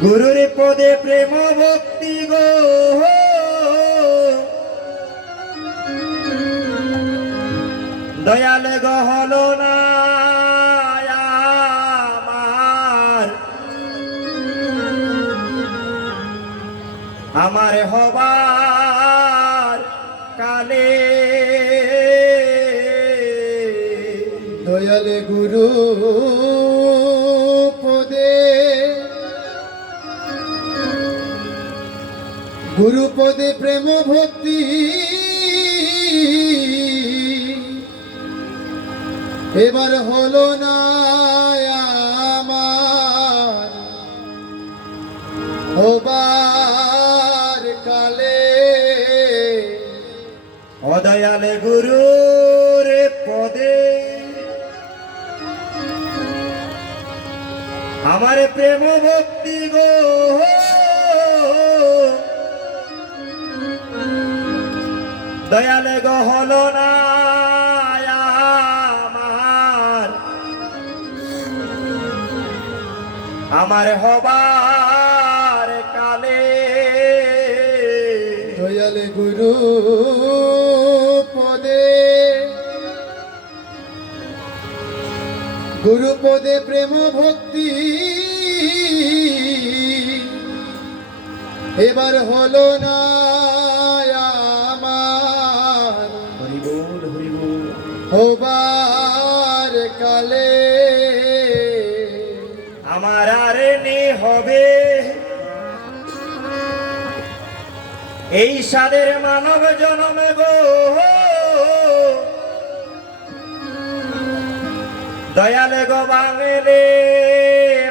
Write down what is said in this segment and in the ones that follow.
গুরুর পদে প্রেম ভক্তি গো দয়াল গো হলো না আমার হবার কালে দয়াল গুরু পদে প্রেম ভক্তি এবার হলো না আমার হবার কালে অদয়াল গুরুর পদে আমার প্রেম ভক্তি গো দয়াল গো হলো না আমার হবার কালে দয়াল গুরু পদে প্রেম ভক্তি এবার হলো না আমার হবার কালে আমার আর নে হবে এই সাদের মানব জনমে গো দয়াল গো বাঙেলে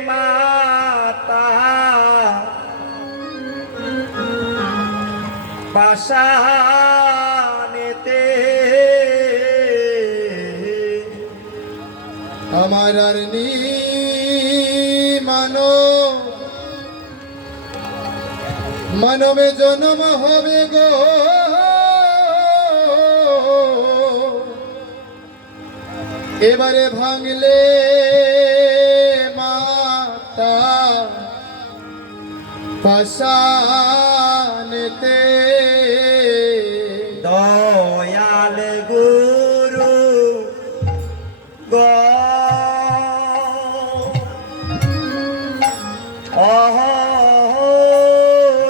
মাতা পাশানেতে আমার আর মানবে জন্ম হবে গো এবারে ভাঙলে মাতা পাশানেতে দয়াল গুরু গো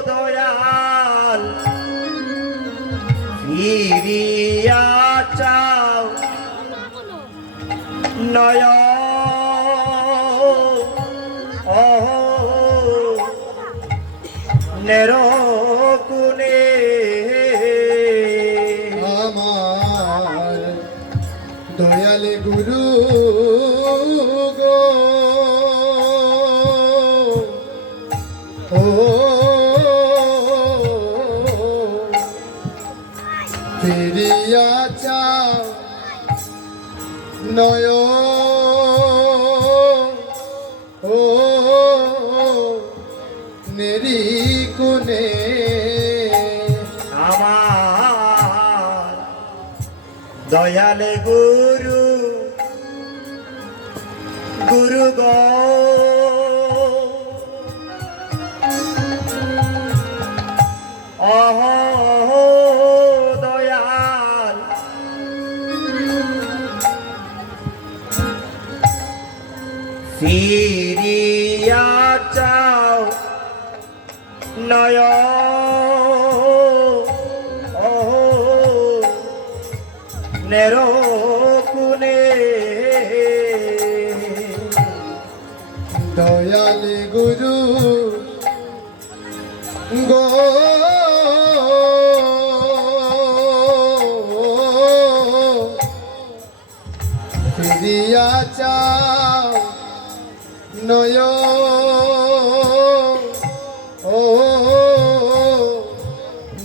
দয়াল ফিরিয়া চাও নয় নেরকুনে আমার দয়াল গুরু গো ও ফিরিয়া চাও নয় ও নেরি কোনে আমার দয়াল গুরু গুরু গো অহ দয়াল ফিরিয়া চাও নয় নেরকুনে দয়াল গুরু গো ফিরিয়া চাও নয় ও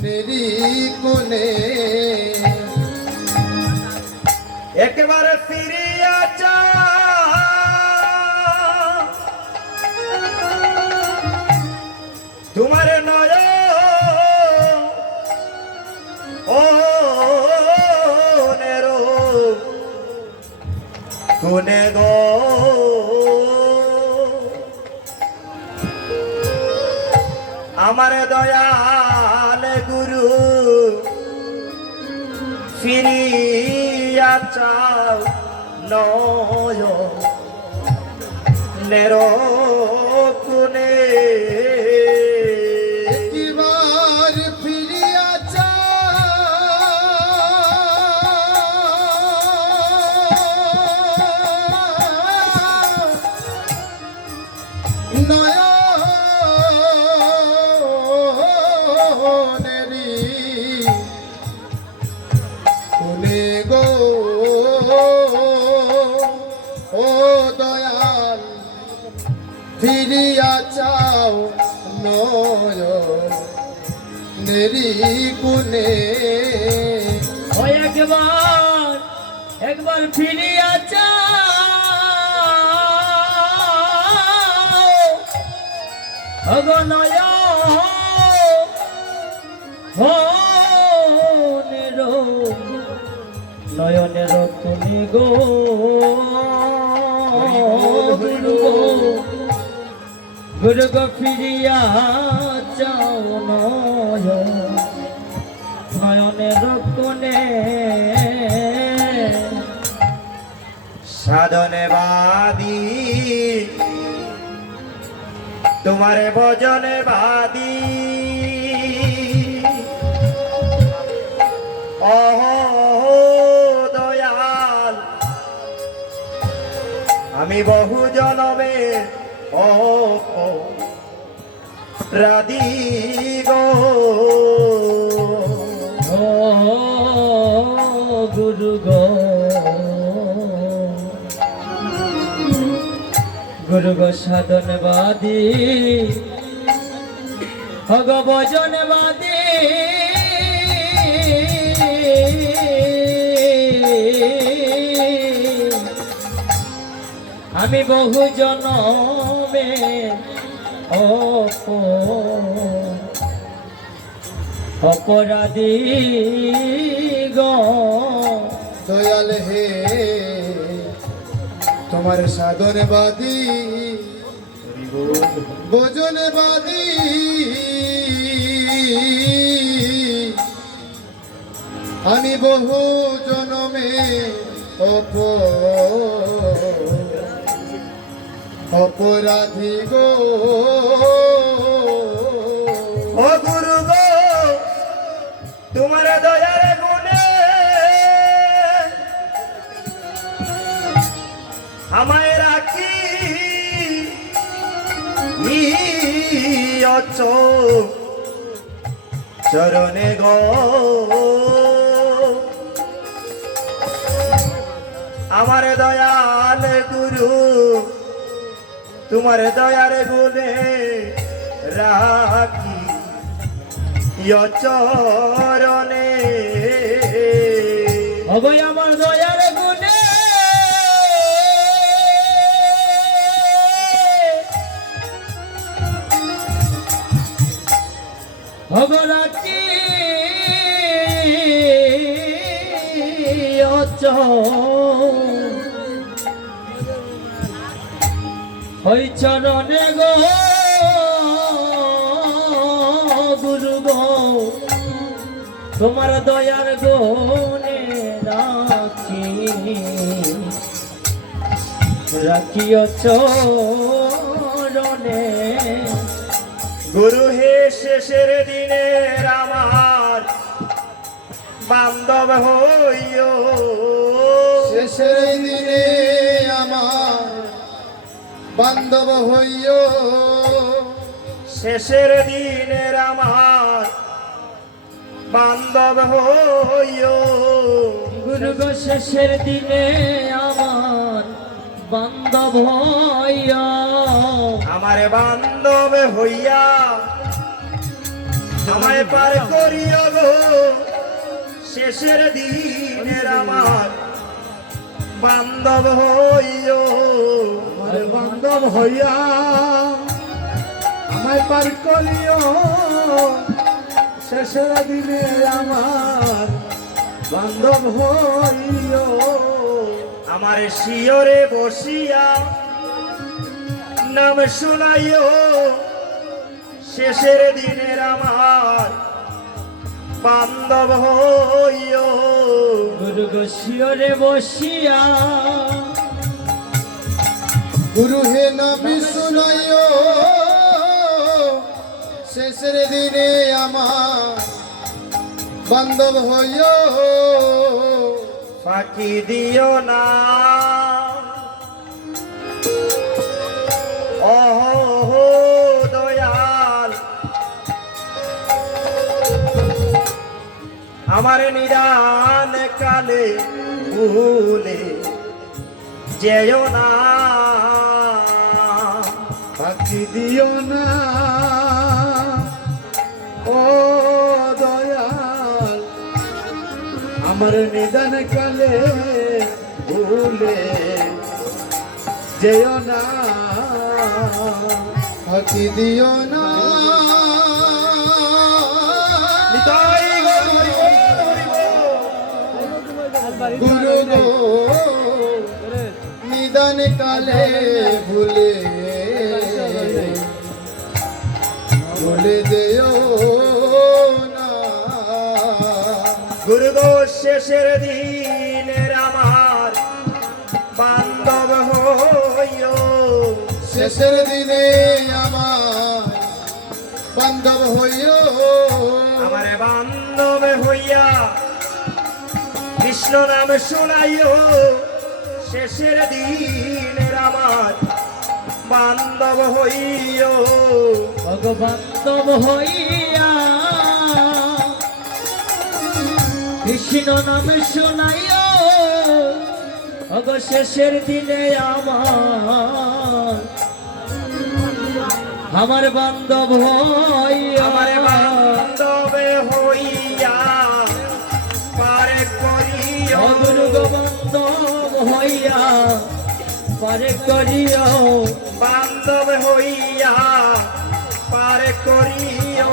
নেরি কোনে একেবারে ফিরিয়া চাও তোমার নয় ও নেরো কোনে গো আমার দয়াল গুরু ফিরিয়া চাও নয়নের কোণে একবার ফিরিয়া নয়নেরি কোনে গো ও দয়াল ফিরিয়া চাও নয়নেরি কোনে ওই একবার ফিরিয়া চাও নয়নের তুমি গো গুরু গুরু গো ফিরিয়া চাও নয়নের কোণে সাধনে বাদী তোমার ভজনে বাদী অহ দয়াল আমি বহু জনমে রাধি গো ও গুরু গো গুরু গো সাধনবাদী ভগ ভজনবাদী আমি বহু জনমে অপরাধী গো দয়াল হে তোমার সাধনবাদী ভোজনবাদী আমি বহু জনমে অপরাধী গো ও গুরু গো তোমার দয়ার গুণে আমায় রাখি চরণে গো আমার দয়াল গুরু তোমার দয়ার গুণে রাখি চরণে অবয় আমার দয়ার গুণে ভগরাতি ওই চরণে গো গুরু গো তোমার দয়ার গুণে রাখিও চরণে গুরু হে শেষের দিনের আমার বান্ধব হইও শেষের দিনে আমার বান্ধব হইও শেষের দিনের আমার বান্ধব হইও গুরু গো শেষের দিনে আমার বান্ধব হইয়া আমার বান্ধব হইয়া আমায় পার করিও গো শেষের দিনের আমার বান্ধব হইও আমার বান্ধব হইয়া আমায় পার করিও শেষের দিনে আমার বান্ধব হইও আমার শিয়রে বসিয়া নাম শুনাইও শেষের দিনের আমার বান্ধব হইও গুরু গো শিয়রে বসিয়া গুরু হে নামি শুনাইও শেষের দিনে আমার বান্ধব হইও ফাঁকি দিও না ওহো দয়াল আমার নিদান কালে ভুলে যেও না ফাঁকি দিও না ও দয়াল আমার নিদান কালে ভুলে যেও না ফাঁকি দিও না নিতাই গৌর হরি বল, গুরু গো নিদান কালে ভুলে ভুলে যেও না গুরু গো শেষের দিনের আমার বান্ধব হইও শেষের দিনে আমার বান্ধব হইও আমার বান্ধব হইয়া কৃষ্ণ নাম শুনাইও শেষের দিনের আমার বান্ধব হইও ভগবান্তব হইয়া কৃষ্ণ নাম শোনাইও অগ শেষের দিনে আমার বান্ধব হইয়া আমার বান্ধবে হইয়া পারে করিও গুরু গোবন্ধব হইয়া পারে করিও বান্ধব হইয়া পারে করিও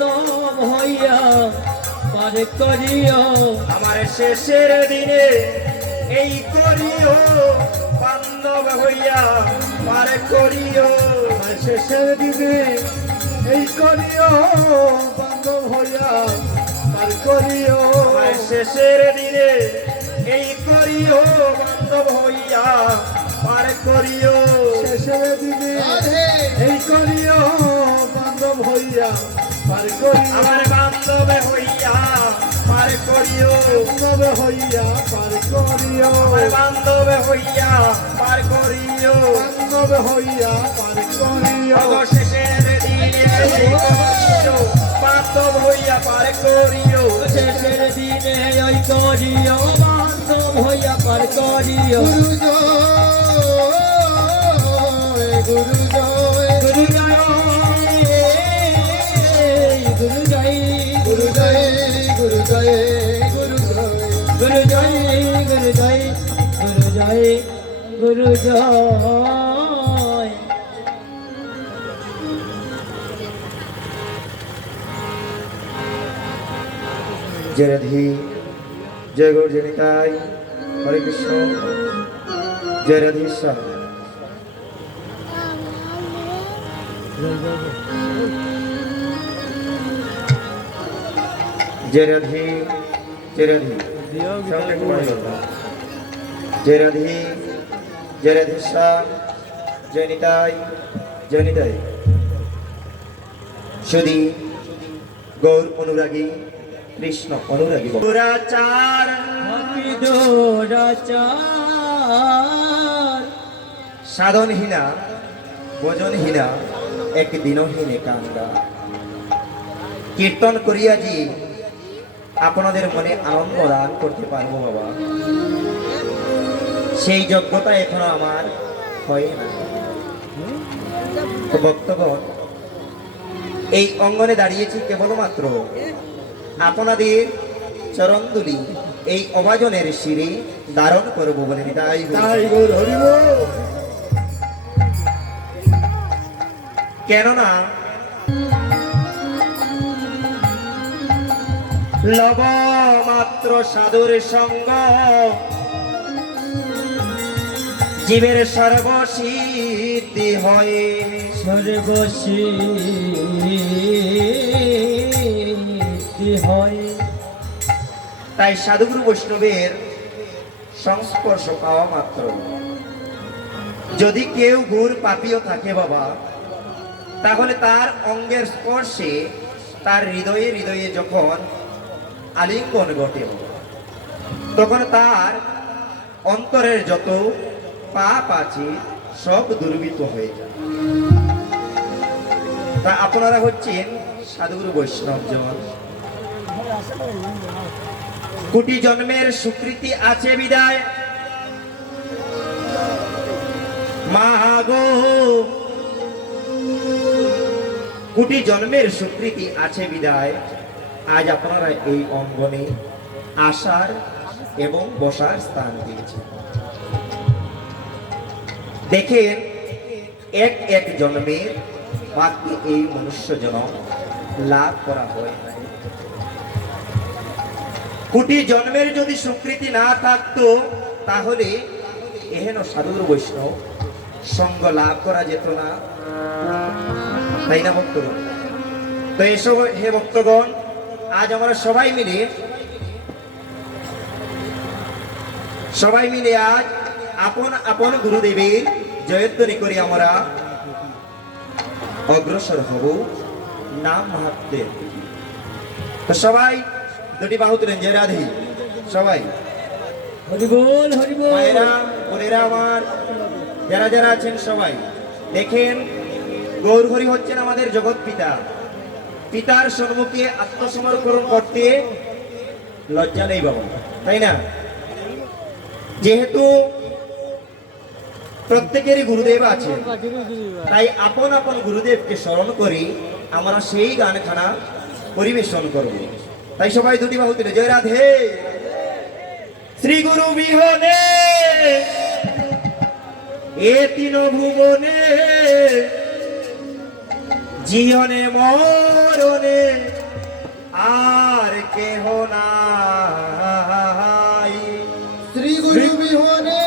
বান্ধব হইয়া পারে করিও আমার শেষের দিনে এই করিও বান্ধব হইয়া পার করিও শেষের দিনে এই করিও বান্ধব হইয়া পার করিও আমার শেষের দিনে এই করিও বান্ধব হইয়া পার করিও শেষের দিনে এই করিও বান্ধব হইয়া পার করিও আমার বান্ধব হইয়া পার করিও বান্ধব হইয়া পার করিও আমার বান্ধব হইয়া পার করিও বান্ধব হইয়া পার করিও শেষের দিনে এই করিও বান্ধব হইয়া পার করিও শেষের দিনে ওই করিও বান্ধব হইয়া পার করিও গুরু জয় গুরু জয় গুরু জয় গুরু জয় গুরু জয় গুরু জয় গুরু জয় গুরু জয় গুরু জয় গুরু জয় গুরু জয় জয় রাধে জয় গৌর জয় নিতাই হরে কৃষ্ণ জয় রাধেশ্বর জয় রাধে জয় রাধে সামনে কুমারী কথা জয় রাধে জয় রাধেশ্বর জয় নিতাই জয় নিতাই সুধী গৌর অনুরাগী কৃষ্ণ অনুরাগী দুরাচার ভক্তি দুরাচার সাধনহীনা ভোজনহীনা একদিনহীন কান্দা কীর্তন করিয়া যে আপনাদের মনে আনন্দ দান করতে পারবো বাবা সেই যোগ্যতা এখনো আমার হয় না তো ভক্তগণ এই অঙ্গনে দাঁড়িয়েছি কেবলমাত্র আপনাদের চরণদুলি এই অভাজনের শিরে ধারণ করবো বলে তাই তাই গৌর হরি বল কেননা লব মাত্র সাধুর সঙ্গ জীবের সর্বসিদ্ধি হয়ে সর্বস্বীতি হয়। তাই সাধুগুরু বৈষ্ণবের সংস্পর্শ পাওয়া মাত্র যদি কেউ ঘোর পাপীও থাকে বাবা, তাহলে তার অঙ্গের স্পর্শে তার হৃদয়ে হৃদয়ে যখন আলিঙ্গন ঘটে, তখন তার অন্তরের যত পাপ আছে সব দুর্বৃত হয়ে যায়। তা আপনারা হচ্ছেন সাধুগুরু বৈষ্ণব জন, কোটি জন্মের স্বীকৃতি আছে বিদায় মাগো, কোটি জন্মের স্বীকৃতি আছে বিদায় আজ আপনারা এই অঙ্গনে আসার এবং বসার স্থান দিয়েছেন। দেখেন এক এক জন্মের বাকি এই মনুষ্য জন্ম লাভ করা হয় নাই। কোটি জন্মের যদি স্বীকৃতি না থাকতো তাহলে এহেন সাধুর বৈষ্ণব সঙ্গ লাভ করা যেত না, তাই না ভক্তগণ? তো এসব হে ভক্তগণ, আজ আমরা সবাই মিলে আজ আপন আপন গুরুদেবের জয়ধ্বনি করে আমরা অগ্রসর হব নাম মাহাত্ম্যের। তো সবাই দুটি বাহু তুলেন, জয় রাধে। সবাই হরিবোল হরিবোল। মায়েরা বোনেরা আমার যারা যারা আছেন সবাই দেখেন, গৌর হরি হচ্ছেন আমাদের জগৎ পিতা। পিতার সম্মুখে আত্মসমর্পণ করতে লজ্জা নেই বাবা, তাই না? যেহেতু প্রত্যেকেরই গুরুদেব আছে, তাই আপন আপন গুরুদেবকে স্মরণ করি আমরা সেই গানখানা পরিবেশন করব। তাই সবাই দুটি বাহু তুলে জয় রাধে। শ্রী গুরু বিহনে এ তিন ভুবনে, জীবনে মরণে আর কেহ নাই। শ্রী গুরু বিহনে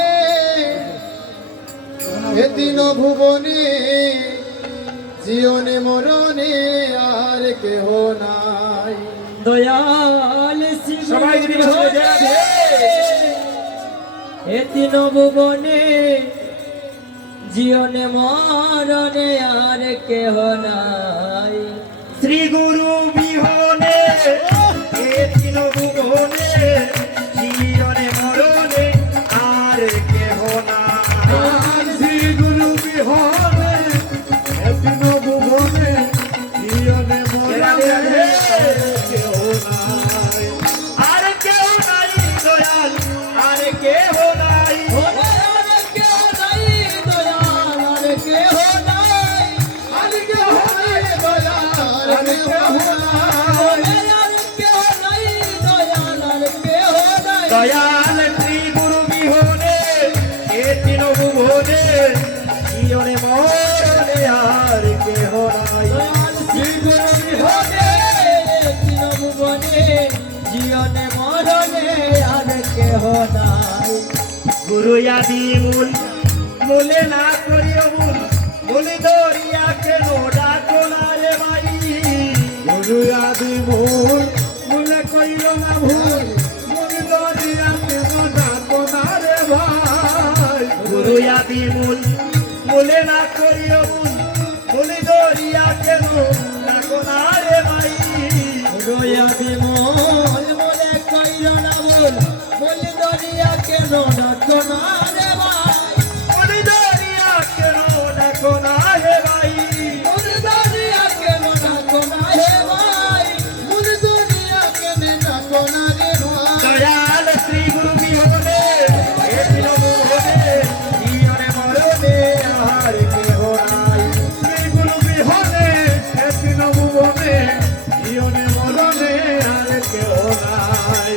এ তিন ভুবনে, জীবনে মরণে আর কেহ নাই। দয়াল শ্রী সবাই দুটি বাহু তুলে জয় রাধে। এ তিন ভুবনে, জীবনে মরণে আর কেহ নাই। শ্রী গুরু বিহনে এ তিন ভুবনে, জীবনে মরণে আর কেহ নাই। শ্রী গুরু বিহনে এ তিন ভুবনে, জীবনে মরণে কেহ নাই। আর কেউ নাই দয়াল, আর কেহ নাই। আর কেহ নাই দয়াল, আর কেহ নাই। দয়াল শ্রী গুরু বিহনে এ তিন ভুবনে, জীবনে মরণে আর কেহ নাই। জীবনে মরণে আর কেহ নাই। গুরু আদি মূল, মূলে না করিও ভুল, মূলে ধরিয়া কেন ডাকো না রে ভাই। গুরু আদি মূল, মূলে কইল না ভুল, মূল দরিয়া কেন ডাকো না রে ভাই। গুরু আদি মূল, মূলে না করিও ভুল, মূলে ধরিয়া কেন ডাকো না রে ভাই। রয়াদি মল মলে কইল না বল, বলি দরিয়া কেন ডাকো না রে ভাই। মূলে ধরিয়া কেন ডাকো না রে ভাই। বলি দরিয়া কেন ডাকো না রে ভাই। মূল দরিয়া কেন ডাকো না রে ভাই। দয়াল শ্রী গুরু বিহনে এ তিন ভুবনে, জীবনে মরণে আর কেহ নাই। শ্রী গুরু বিহনে এ তিন ভুবনে, জীবনে মরণে আর কেহ নাই।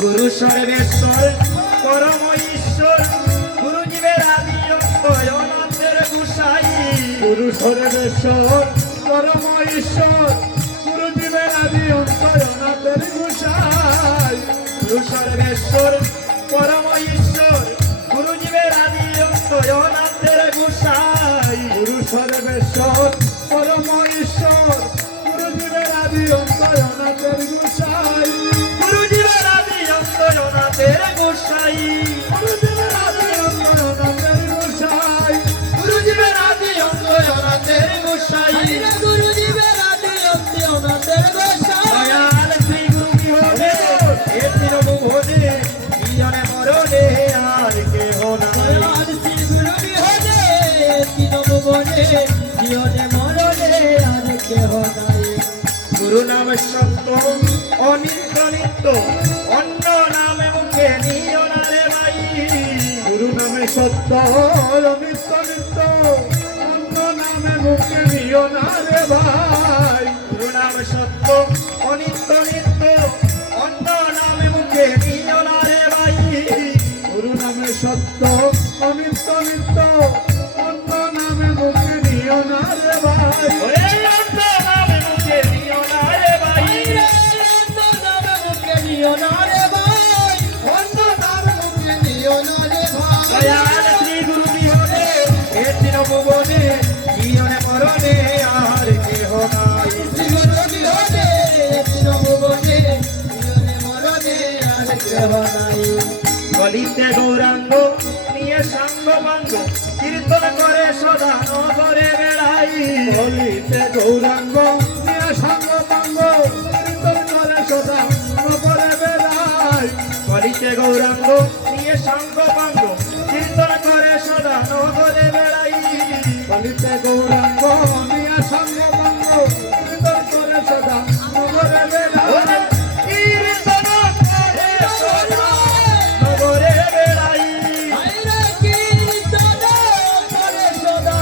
গুরু সর্বেশ্বর পরম ঈশ্বর, গুরু জীবের আদি অন্ত অনন্তের গোসাই। গুরু সর্বেশ্বর পরম ঈশ্বর, গুরু জীবের আদি অন্তর অনাথের গোসাই। গুরু সর্বেশ্বর পরম ঈশ্বর, গুরু জীবের আদি অন্ত অনন্তের গোসাই। গুরু জীবনে মরণে আর কেহ নাই। গুরু নাম সত্য অনিত্য নিত্য, অন্য নামে মুখে নিও না রে ভাই। গুরু নামে সত্য অনিত্য নিত্য, অন্য নামে মুখে নিও না রে ভাই। গুরু নাম সত্য অনিত্য নিত্য, অন্য নামে মুখে নিও না রে ভাই। গুরু নামে সত্য অনিত্য নিত্য, অন্য নামে মুখে নিও না রে ভাই। ওরে অন্য নামে মুখে নিও না রে ভাই। অন্য নামে মুখে নিও না রে ভাই, অন্য নামে মুখে নিও না রে ভাই। দয়াল শ্রী গুরু বিহনে এ তৃণভুবনে, জীবনে মরণে আর কেহ নাই। জীবনে বিহনে তৃণভুবনে, জীবনে মরণে আর কেহ নাই। বলিতে গৌরাঙ্গ নিয়ে সাঙ্গ বাঙ্গ, কীর্তন করে সদা নগরে বেড়াই। বলিতে গৌরাঙ্গ নিয়ে সাঙ্গ পাঙ্গ, কীর্তন করে সদা নগরে বেড়াই। বলিতে গৌরাঙ্গ নিয়ে সাঙ্গ বাঙ্গ, কীর্তন করে সদা নগরে বেড়াই। বলিতে গৌরাঙ্গ নিয়ে সাঙ্গ পাঙ্গ, কীর্তন করে সদা নগরে বেড়াই। কীর্তন করে সদা নগরে বেড়াই। আইরে কীর্তন করে সদা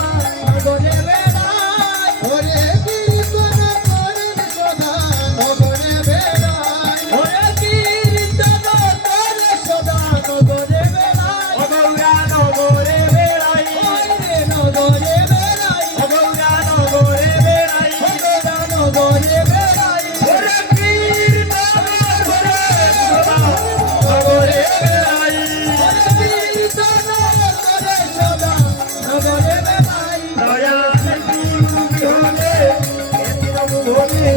নগরে বেড়াই, ওরে কীর্তন করে সদা নগরে বেড়াই, ওরে কীর্তন করে সদা নগরে বেড়াই। অগৌরা নগরে বেড়াই, ওরে নগরে বেড়াই, অগৌরা নগরে বেড়াই। ওরে নগরে বেড়াই। ওরে কীর্তন করে সদা নগরে বেড়াই। দয়াল গুরু বিহনে এ তৃণভুবনে,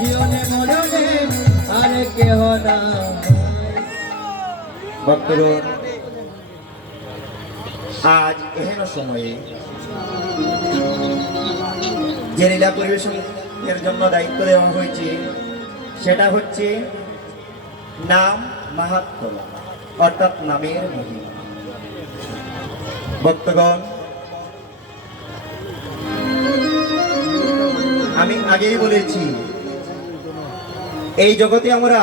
জীবনে মরণে আর কেহ নাই। ভক্তগণ, আজ এহেন সময়ে যে লীলা পরিবেশনের জন্য দায়িত্ব দেওয়া হয়েছে, সেটা হচ্ছে নাম মাহাত্ম্য, অর্থাৎ নামের মহিমা। ভক্তগণ, আমি আগেই বলেছি, এই জগতে আমরা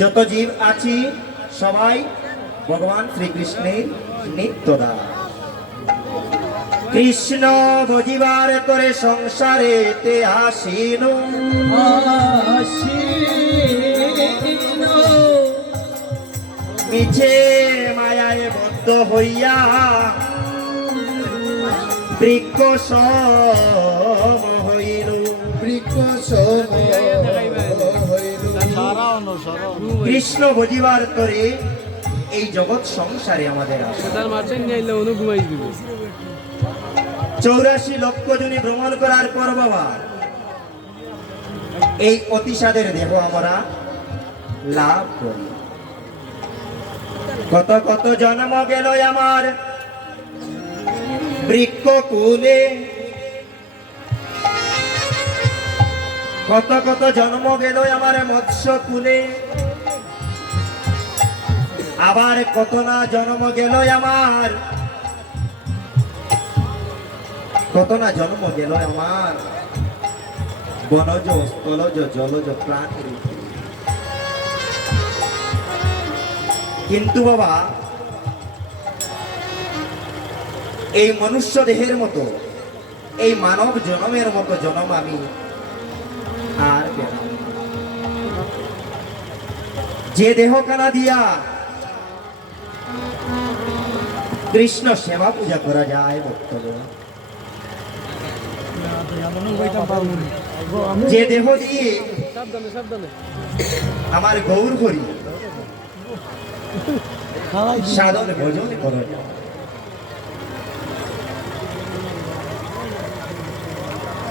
যত জীব আছি সবাই ভগবান শ্রীকৃষ্ণের নিত্যদাস। কৃষ্ণ বুঝিবার তরে সংসারেতে আসিন, মিছে মায়ায় বদ্ধ হইয়া বৃক্ষ সম হইল। কৃষ্ণ বুঝিবার তরে এই জগৎ সংসারে আমাদের আসা। 84 লক্ষ জনী ভ্রমণ করার পর বাবা এই অতিসাদের দেহ আমরা লাভ করি। কত কত জন্ম গেল আমার বৃক্ষ কুলে, কত কত জন্ম গেল আমার মৎস্য কুলে, আবার কত না জন্ম গেল আমার, কত না জন্ম গেল আমার বনজ স্থলজ জলজ প্রাণীর। কিন্তু বাবা এই মনুষ্য দেহের মতো, এই মানব জন্মের মতো জন্ম আমি আর পেলাম না। যে দেহখানা দিয়া কৃষ্ণ সেবা পূজা করা যায় ভক্তগণ, যে দেহ দিয়ে আমার গৌর হরি সাধন ভজন করা যায়,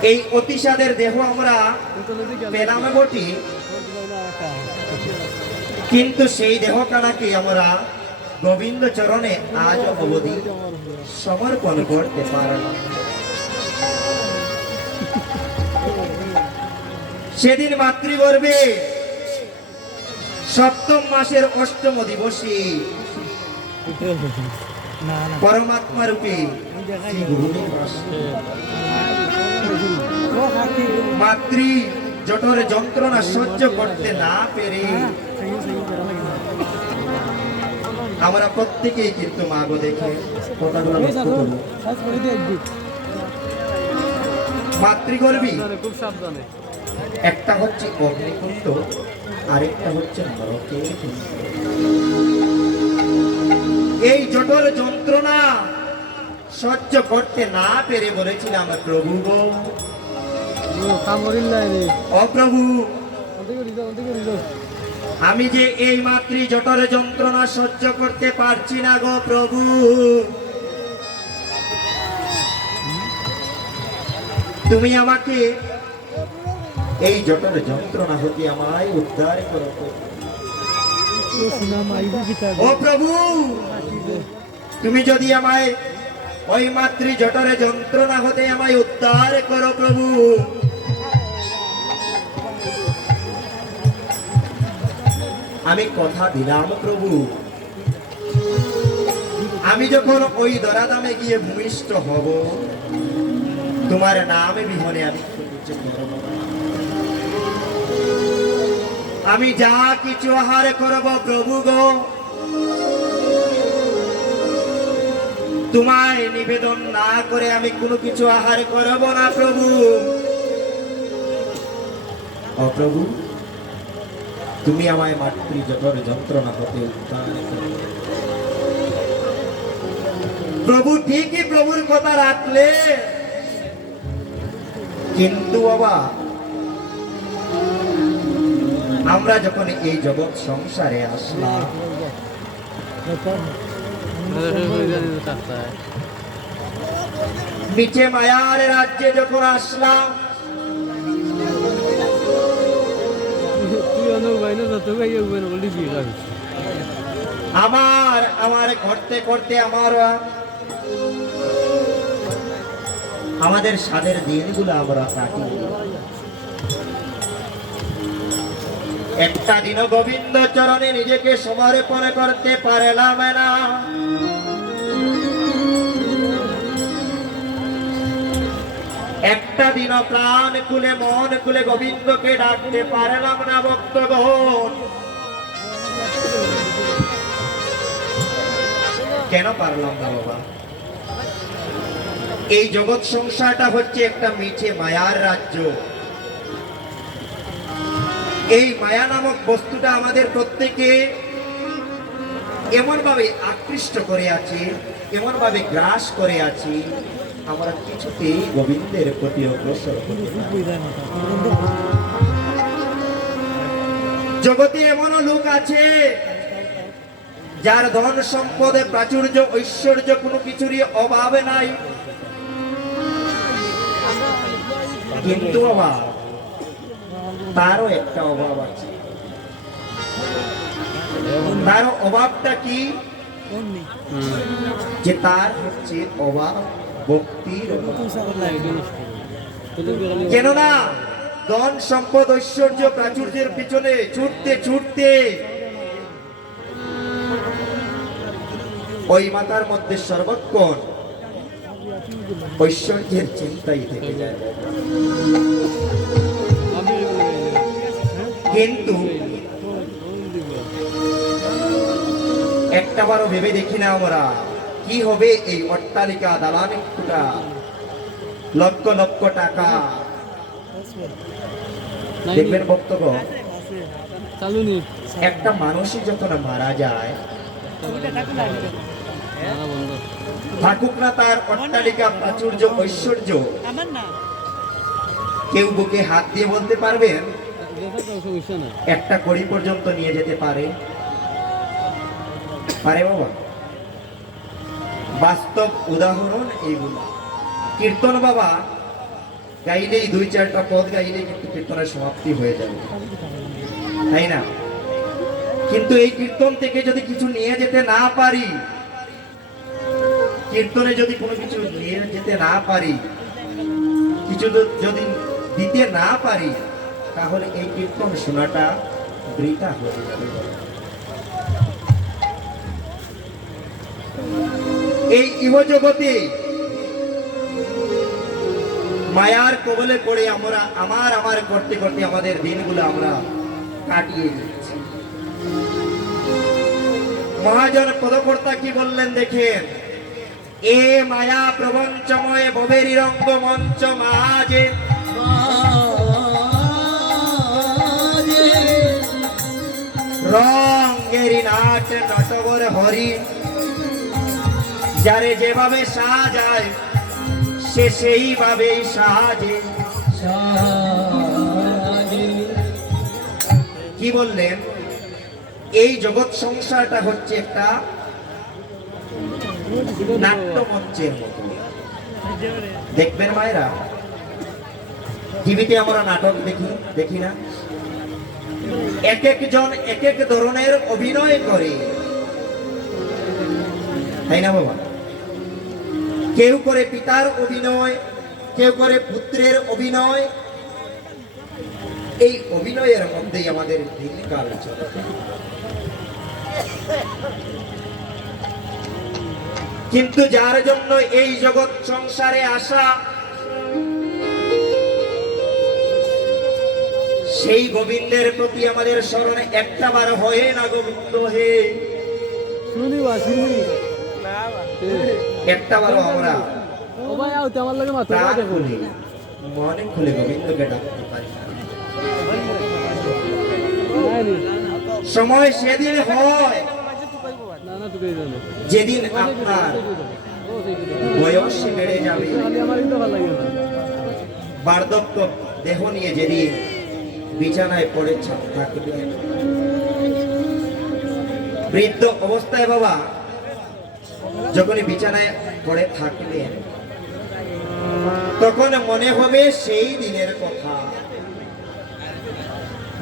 এই অতিসাদের দেহ আমরা পেলাম বটি, কিন্তু সেই দেহখানাকে আমরা গোবিন্দ চরণে আজ অবধি সমর্পণ করতে পারলাম। সেদিন মাতৃগর্ভে সপ্তম মাসের অষ্টম দিবসে পরমাত্মা রূপে শ্রী গুরুদেব আসলেন। মাতৃ জঠর যন্ত্রণা সহ্য করতে না পেরে আমরা প্রত্যেকেই কিন্তু মাগো দেখে কথাগুলো লক্ষ্য করব। মাতৃগর্ভী খুব সাবধানে একটা হচ্ছে অগ্নিকুণ্ড, আরেকটা হচ্ছে নরকের কুণ্ড। এই জঠর যন্ত্রণা সহ্য করতে না পেরে বলেছিলাম, প্রভু গো, ও প্রভু, আমি যে এই মাতৃ জঠর যন্ত্রণা সহ্য করতে পারছি না গো প্রভু, তুমি আমাকে এই জঠর যন্ত্রণা হতে আমায় উদ্ধার করো। ও প্রভু, তুমি যদি আমায় ওই মাতৃ জঠরে যন্ত্রণা হতে আমায় উদ্ধার করো প্রভু, আমি কথা দিলাম প্রভু, আমি যখন ওই দরাদামে গিয়ে ভূমিষ্ঠ হব, তোমার নামে বিহনে আমি আমি যা কিছু আহার করব প্রভু গো, তোমায় নিবেদন না করে আমি কোনো কিছু আহার করব না প্রভু। ও প্রভু, তুমি আমায় মাতৃ জঠর যন্ত্রণা হতে উদ্ধার করো। প্রভু ঠিকই প্রভুর কথা রাখলে, কিন্তু বাবা আমরা যখন এই জগৎ সংসারে আসলাম, নিচে মায়ার রাজ্যে যখন আসলাম, আমার করতে করতে আমাদের স্বাদের দিনগুলো আমরা কাটি। একটা দিনও গোবিন্দ চরণে নিজেকে সমর্পণ করতে পারলাম না। একটা দিনও প্রাণ খুলে মন খুলে গোবিন্দকে ডাকতে পারলাম না ভক্তগণ। কেন পারলাম না বাবা? এই জগৎ সংসারটা হচ্ছে একটা মিছে মায়ার রাজ্য। এই মায়া নামক বস্তুটা আমাদের প্রত্যেকে এমন ভাবে আকৃষ্ট করে আছে, এমন ভাবে গ্রাস করে আছে, আমরা কিছুতেই গোবিন্দের প্রতি অগ্রসর হতে পারি না। জগতে এমনও লোক আছে যার ধন সম্পদে প্রাচুর্য ঐশ্বর্য কোনো কিছুরই অভাব নাই, কিন্তু বাবা তারও একটা অভাব আছে। তার অভাবটা কি? যে তার হচ্ছে অভাব ভক্তির অভাব। কেননা ধন সম্পদ ঐশ্বর্য প্রাচুর্যের পিছনে ছুটতে ছুটতে ওই মাথার মধ্যে সর্বক্ষণ ঐশ্বর্যের চিন্তাই থেকে যায়। কিন্তু একটাবারও ভেবে দেখি না আমরা কি হবে এই অট্টালিকা দালান কোঠা লক্ষ লক্ষ টাকা। দেখবেন বক্তব্য, একটা মানুষই যখন মারা যায়, থাকুক না তার অট্টালিকা প্রাচুর্য ঐশ্বর্য, কেউ বুকে হাত দিয়ে বলতে পারবেন একটা কড়ি পর্যন্ত নিয়ে যেতে পারে? পারে বাবা? বাস্তব উদাহরণ এইগুলো। কীর্তন বাবা গাইলেই দুই চারটা পদ গাইলেই কিন্তু কীর্তনের সমাপ্তি হয়ে যাবে, তাই না? কিন্তু এই কীর্তন থেকে যদি কিছু নিয়ে যেতে না পারি, কীর্তনে যদি কোনো কিছু নিয়ে যেতে না পারি, কিছু যদি দিতে না পারি, তাহলে এই কীর্তন শোনাটা বৃথা হয়ে যাবে। এই ইহজগতে মায়ার কবলে পড়ে আমরা আমার করতে করতে আমাদের দিনগুলো আমরা কাটিয়ে দিচ্ছি। মহাজন পদকর্তা কি বললেন দেখেন, এ মায়া প্রবঞ্চময় ভবেরি রঙ্গ মঞ্চ মাঝে রঙ্গেরি নাট নটবর হরি, যারে যেভাবে সাজায় সে সেইভাবেই সাজে। কি বললেন, এই জগৎ সংসারটা হচ্ছে একটা নাট্যমঞ্চের মতো। দেখবেন মায়েরা, টিভিতে আমরা নাটক দেখি না, এক একজন এক এক ধরনের অভিনয় করে, তাই না বাবা? কেউ করে পিতার অভিনয়, কেউ করে পুত্রের অভিনয়। এই অভিনয়ের মধ্যেই আমাদের দিনকাল চলে। কিন্তু যার জন্য এই জগৎ সংসারে আসা, সেই গোবিন্দের প্রতি আমাদের স্মরণে একটা বার হয় না, গোবিন্দ হে একটা বারও আমরা প্রাণ খুলে মনে খুলে গোবিন্দকে ডাকতে পারি না। সময় সেদিন হয় যেদিন আপনার বয়স বেড়ে যাবে, বার্ধক্য দেহ নিয়ে যেদিন বিছানায় পড়ে থাকবে। বৃদ্ধ অবস্থায় বাবা যখনই বিছানায় পড়ে থাকবেন, তখন মনে হবে সেই দিনের কথা।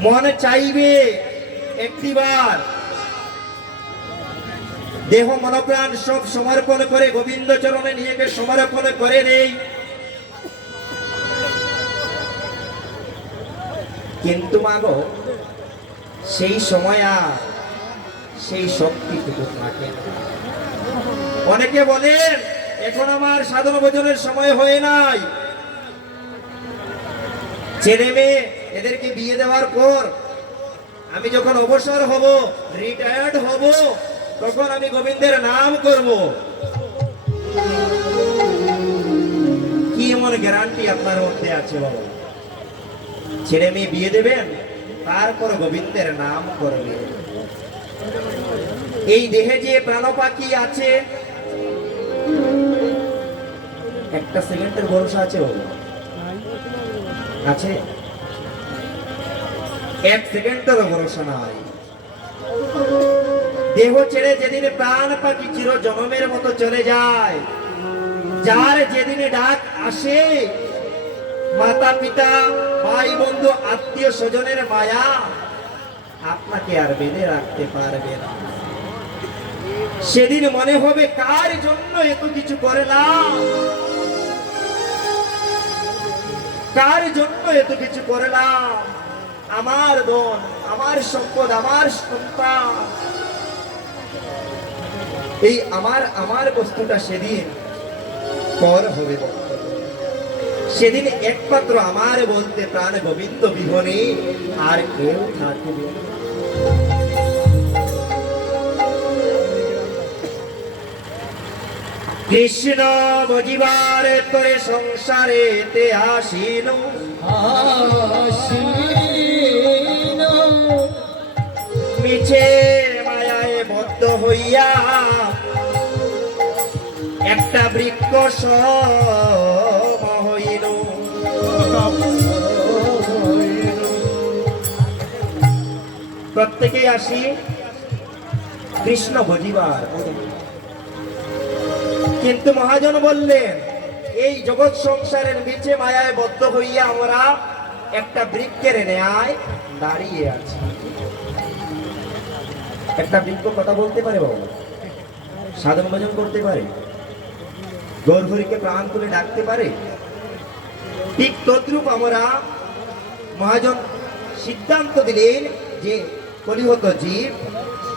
মনে চাইবে একটিবার দেহ মনপ্রাণ সব সমর্পণ করে গোবিন্দ চরণে নিজেকে সমর্পণ করে দেই। কিন্তু মাগো, সেই সময় আর সেই শক্তিটুকু থাকে না। অনেকে বলেন এখন আমার সাধন ভোজনের সময় হয়ে নাই, ছেলে মেয়ে এদেরকে বিয়ে দেওয়ার পর আমি যখন অবসর হব, রিটায়ার্ড হব, তখন আমি গোবিন্দের নাম করব। কি এমন গ্যারান্টি আপনার মধ্যে আছে বাবা? ছেলে মেয়ে বিয়ে দেবেন, তারপর গোবিন্দের নাম করবেন। এই দেহে যে প্রাণ পাখি আছে, একটা সেকেন্ডের ভরসা আছে বাবা? আছে? এক সেকেন্ডের ভরসা নাই। দেহ ছেড়ে যেদিন প্রাণ পাখি চির জনমের মতো চলে যায়, যার যেদিন ডাক আসে, মাতা পিতা ভাই বন্ধু আত্মীয় স্বজনের মায়া আপনাকে আর বেঁধে রাখতে পারবে না। সেদিন মনে হবে কার জন্য এত কিছু করলাম, কার জন্য এত কিছু করলাম। আমার ধন, আমার সম্পদ, আমার সন্তান, এই আমার বস্তুটা সেদিন পর হবে। সেদিন একমাত্র আমার বলতে প্রাণ গোবিন্দ বিহনে আর কেউ থাকবে। কৃষ্ণ বুঝিবার তোরে সংসারেতে আসিল, মিছে মায়ায় বদ্ধ হইয়া একটা বৃক্ষ সম হইল। প্রত্যেকেই আসি কৃষ্ণ বুঝিবার, কিন্তু মহাজন বললেন এই জগৎ সংসারের নিচে মায়ায় বদ্ধ হইয়া আমরা একটা বৃক্ষের ন্যায় দাঁড়িয়ে আছি। একটা বৃক্ষ কথা বলতে পারে বাবা? সাধন ভজন করতে পারে? গৌরহরিকে প্রাণ তুলে ডাকতে পারে? ঠিক তদ্রূপ আমরা মহাজন সিদ্ধান্ত দিলেন যে কলিহত জীব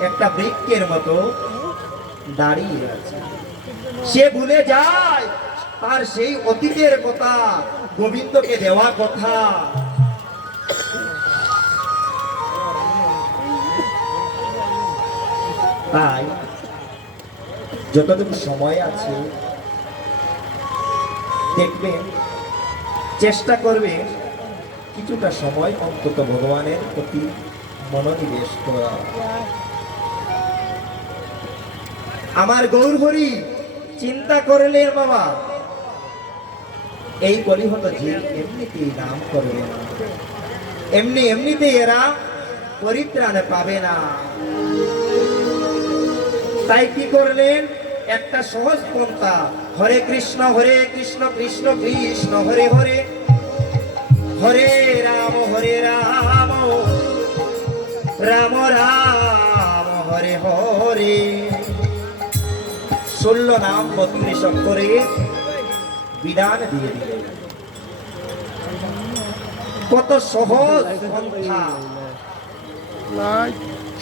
একটা বৃক্ষের মতো দাঁড়িয়ে আছে। সে ভুলে যায় তার সেই অতীতের কথা, গোবিন্দকে দেওয়া কথা। তাই যতটুকু সময় আছে দেখবেন, চেষ্টা করবে কিছুটা সময় অন্তত ভগবানের প্রতি মনোনিবেশ করা। আমার গৌর হরি চিন্তা করলেন বাবা, এই কলিহত জীব এমনিতেই নাম করবে না, এমনিতেই এরা পরিত্রাণ পাবে না। তাই কি করলেন, একটা সহজ পন্থা, হরে কৃষ্ণ কৃষ্ণ কৃষ্ণ হরে হরে, হরে রাম রাম রাম হরে হরে, 16 নাম 32 অক্ষরে বিধান দিয়ে দিলেন। কত সহজ পন্থা।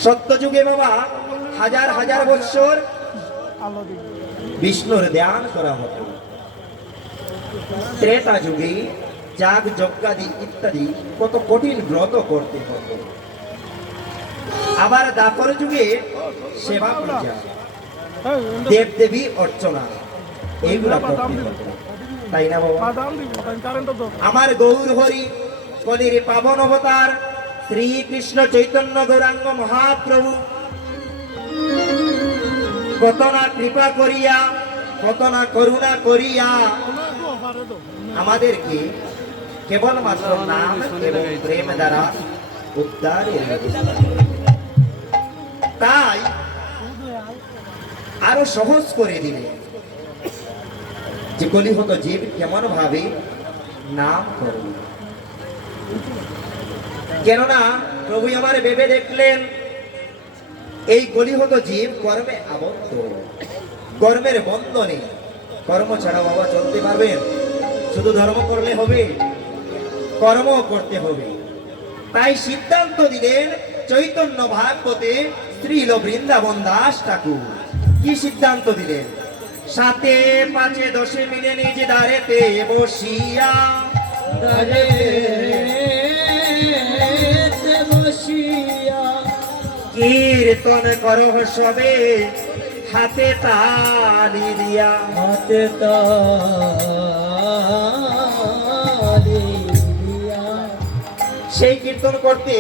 সত্যযুগে বাবা হাজার হাজার বৎসর বিষ্ণুর ধ্যান করা হতো। ত্রেতা যুগে যাগ যজ্ঞাদি ইত্যাদি কত কঠিন ব্রত করতে হতো। আবার দাপর যুগে সেবা পূজা, দেব দেবী অর্চনা, এইগুলা করতে হতো, তাই না বাবা? আমার গৌর হরি কলির পাবন অবতার শ্রীকৃষ্ণ চৈতন্য গৌরাঙ্গ মহাপ্রভু কত না কৃপা করিয়া, কত না করুণা করিয়া আমাদেরকে কেবলমাত্র নাম এবং প্রেম দ্বারা উদ্ধারের ব্যবস্থা করেন। তাই আরো সহজ করে দিলে যে কলিহত জীব কেমন ভাবে নাম করবে। কেননা প্রভু আমার ভেবে দেখলেন এই কলিহত জীব কর্মে আবদ্ধ, কর্মের বন্ধনে। কর্ম ছাড়া বাবা চলতে পারবেন? শুধু ধর্ম করলে হবে? কর্ম করতে হবে। তাই সিদ্ধান্ত দিলেন চৈতন্য ভাগবতে শ্রীল বৃন্দাবন দাস ঠাকুর। কি সিদ্ধান্ত দিলেন? 7 5 10 মিলে নিজ দ্বারেতে বসিয়া, কীর্তন করহ সবে হাতে তালি দিয়া, হাতে তালি দিয়া। সেই কীর্তন করতে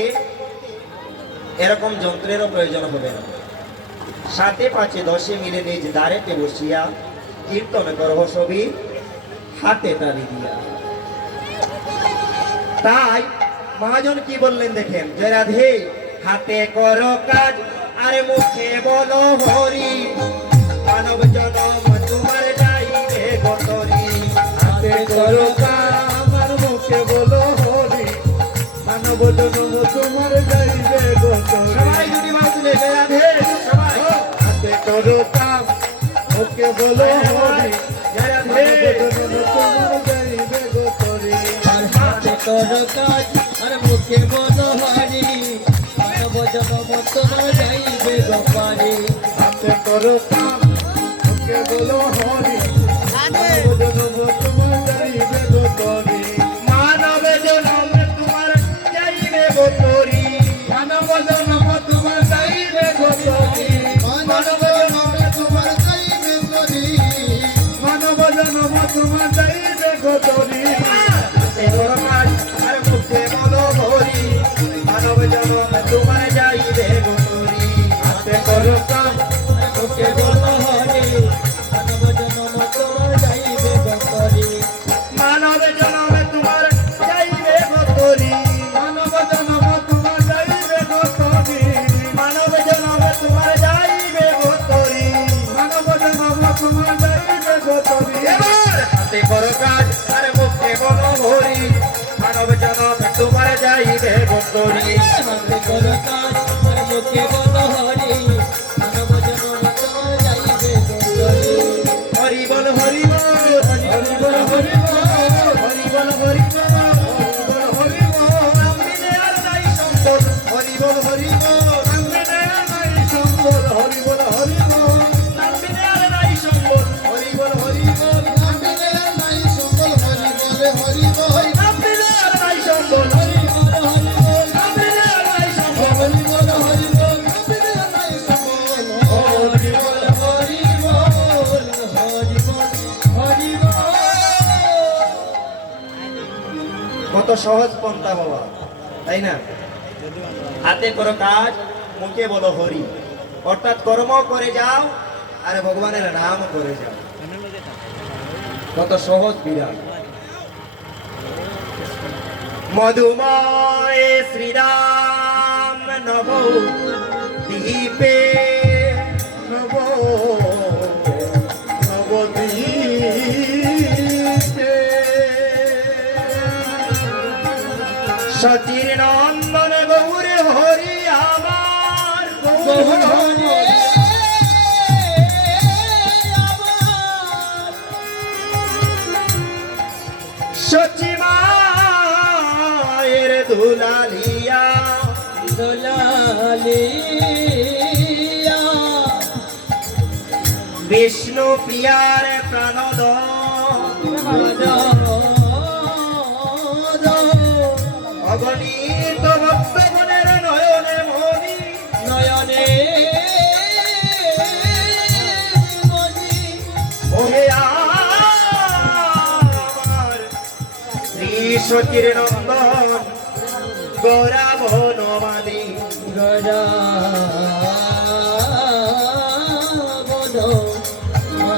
এরকম যন্ত্রেরও প্রয়োজন হবে না। 7 5 10 মিলে নিজ দ্বারেতে বসিয়া কীর্তন করহ সবে হাতে তালি দিয়া। তাই মহাজন কি বললেন দেখেন, জয় রাধে। হাতে করো কাজ আর মুখে বলো হরি, মানব জনম তোমার যাইবে গতরি। হাতে করো কাজ আমার মুখে বলো হরি, মানব জনম তোমার যাইবে গোতরি। সবাই যদি বাজলে জয় রাধে সবাই। হাতে করো কাজ মুখে বলো হরি, জয় রাধে। মানব জনম তোমার যাইবে গোতরি। আর হাতে করো কাজ আর মুখে বলো হরি, মানব জনম তোমার যাইবে গোপারি। হাতে করো কাজ মুখে বলো হরি, মানব জনম তোমার যাইবে গোতরি। মানব জনম তোমার যাইবে গতরি। মানব জনম তোমার যাইবে গোতরি। মানব জনম তোমার যাইবে গোপারি। মানব জনম তোমার যাইবে গোতরি। হাতে করো কাজ আর মুখে বলো হরি, মানব জনম তোমার যাইবে গতরি। হাতে করো কাজ মুখে বলো হরি, মানব জনম তোমার যাইবে গোপারি। মানব জনম তোমার যাইবে গতরি। মানব জনম তোমার যাইবে গোতরি। মানব জনম তোমার যাইবে গতরি। মানব জনম তোমার যাইবে গোতরি। এবার হাতে করো কাজ আর মুখে বলো হরি, মানব জনম তোমার যাইবে গতরি। হাতে করো কাজ আর মুখে বলো হরি, মানব জনম তোমার যাইবে গোপারি। হরি বল হরি বল, হরি বল হরি বল, হরি বল হরি বল, হরি বল হরি বল। রাম বিনে আর নাই সম্পদ, হরি বল হরি বল। কত সহজ পন্থা বাবা, তাই না? হাতে করো কাজ, মুখে বলো হরি, অর্থাৎ কর্ম করে যাও আর ভগবানের নাম করে যাও। কত সহজ বিরাট। মধুময় শ্রীরাম নব দ্বীপে নব নবদ্বীপে সচির নন্দন গৌর হরি আমার গৌর গৌর হরি সচিমায়ের দুলালিয়া দোলালিয়া বিষ্ণু প্রিয়ার প্রাণদ অগণিত ভক্তগণের নয়নে মনি নয়নে মনি ওহে আমার শ্রী সচির নন্দন গৌরাব নমাদি গরা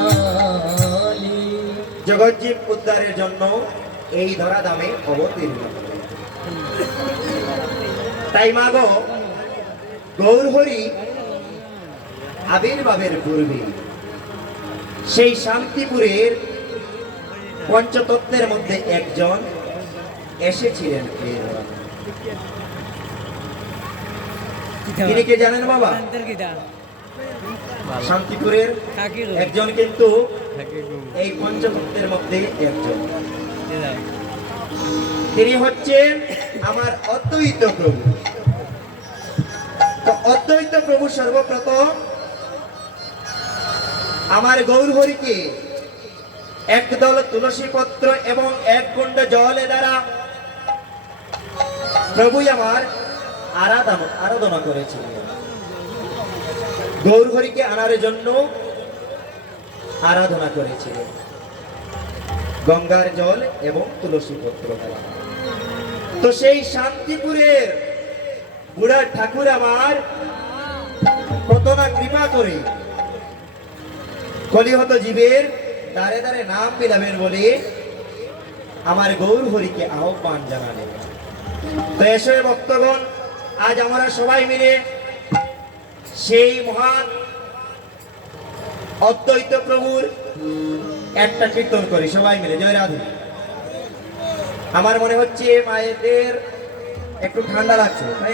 বনমালী জগজ্জীব উদ্ধারের জন্য এই ধরা দামে অবতীর্ণ। তাই মাগো গৌরহরি আবির্ভাবের পূর্বে সেই শান্তিপুরের পঞ্চতত্ত্বের মধ্যে একজন এসেছিলেন। তিনি কে জানেন বাবা? শান্তিপুরের একজন কিন্তু এই পঞ্চতত্ত্বের মধ্যে একজন। তিনি হচ্ছেন আমার অদ্বৈত প্রভু। তো অদ্বৈত প্রভু সর্বপ্রথম আমার গৌরহরিকে একদল তুলসী পত্র এবং এক কুণ্ড জলে দ্বারা প্রভুই আমার আরাধনা করেছিলেন। গৌরহরিকে আনার জন্য আরাধনা করেছিলেন গঙ্গার জল এবং তুলসী পত্র দ্বারা। তো সেই শান্তিপুরের বুড়া ঠাকুর আমার কত না কৃপা করে কলিহত জীবের দ্বারে দ্বারে নাম মিলাবেন বলে আমার গৌরহরিকে আহ্বান জানালেন। তো এসে ভক্তগণ, আজ আমরা সবাই মিলে সেই মহান অদ্বৈত প্রভুর একটা কীর্তন করি সবাই মিলে, জয় রাধে। আমার মনে হচ্ছে মায়েদের একটু ঠান্ডা লাগছে, তাই